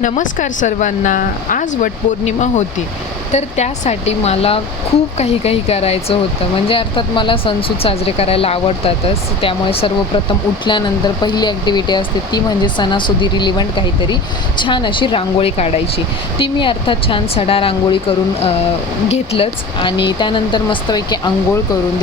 नमस्कार सर्वांना. आज वटपौर्णिमा होती, तर त्यासाठी मला खूप काही करायचं होतं. म्हणजे अर्थात मला सणसूद साजरे करायला आवडतातच. त्यामुळे सर्वप्रथम उठल्यानंतर पहिली ॲक्टिव्हिटी असते ती म्हणजे सणासुदी रिलिव्हंट काहीतरी छान अशी रांगोळी काढायची. ती मी अर्थात छान सडा रांगोळी करून घेतलंच आणि त्यानंतर मस्तपैकी अंघोळ करून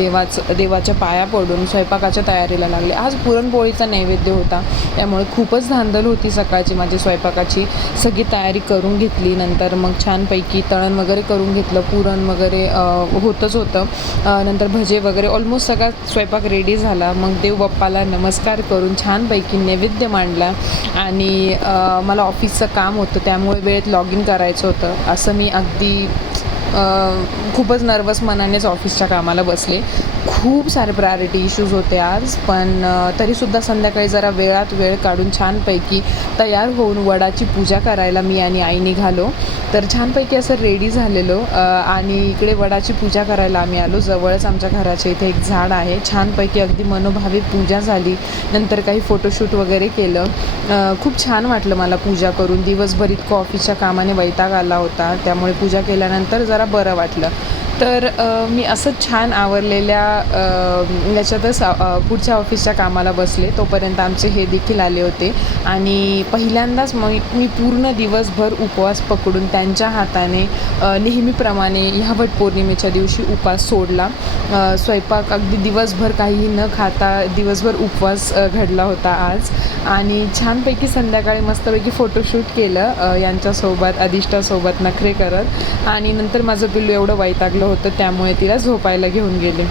देवाच्या पाया पडून स्वयंपाकाच्या तयारीला लागले. आज पुरणपोळीचा नैवेद्य होता, त्यामुळे खूपच धांदल होती सकाळची माझी स्वयंपाकाची. सगळी तयारी करून घेतली. नंतर मग छानपैकी तळण वगैरे करून घेतलं. पुरण वगैरे होतंच होतं. नंतर भजे वगैरे ऑलमोस्ट सगळा स्वयंपाक रेडी झाला. मग देवबाप्पाला नमस्कार करून छानपैकी नैवेद्य मांडला आणि मला ऑफिसचं काम होतं, त्यामुळे वेळेत लॉग इन करायचं होतं. असं मी अगदी खूपच नर्वस मनानेच ऑफिसच्या कामाला बसले. खूप सारे प्रायोरिटी इश्यूज होते आज, पण तरीसुद्धा संध्याकाळी जरा वेळात वेळ काढून छानपैकी तयार होऊन वडाची पूजा करायला मी आणि आई निघालो. तर छानपैकी असं रेडी झालेलो आणि इकडे वडाची पूजा करायला आम्ही आलो. जवळच आमच्या घराच्या इथे एक झाड आहे. छानपैकी अगदी मनोभावे पूजा झाली. नंतर काही फोटोशूट वगैरे केलं. खूप छान वाटलं मला पूजा करून. दिवसभर इतकं ऑफिसच्या कामाने वैताग आला होता, त्यामुळे पूजा केल्यानंतर जरा बरं वाटलं. तर मी असंच छान आवरलेल्या याच्यातच पुढच्या ऑफिसच्या कामाला बसले. तोपर्यंत आमचे हे देखील आले होते आणि पहिल्यांदाच मी पूर्ण दिवसभर उपवास पकडून त्यांच्या हाताने नेहमीप्रमाणे ह्या वटपौर्णिमेच्या दिवशी उपवास सोडला. स्वयंपाक अगदी दिवसभर काहीही न खाता दिवसभर उपवास घडला होता आज. आणि छानपैकी संध्याकाळी मस्तपैकी फोटोशूट केलं यांच्यासोबत, अधिष्ठासोबत नखरे करत. आणि नंतर माझं पिल्लू एवढं वैतागलं होतं, त्यामुळे तिला झोपायला घेऊन गेले.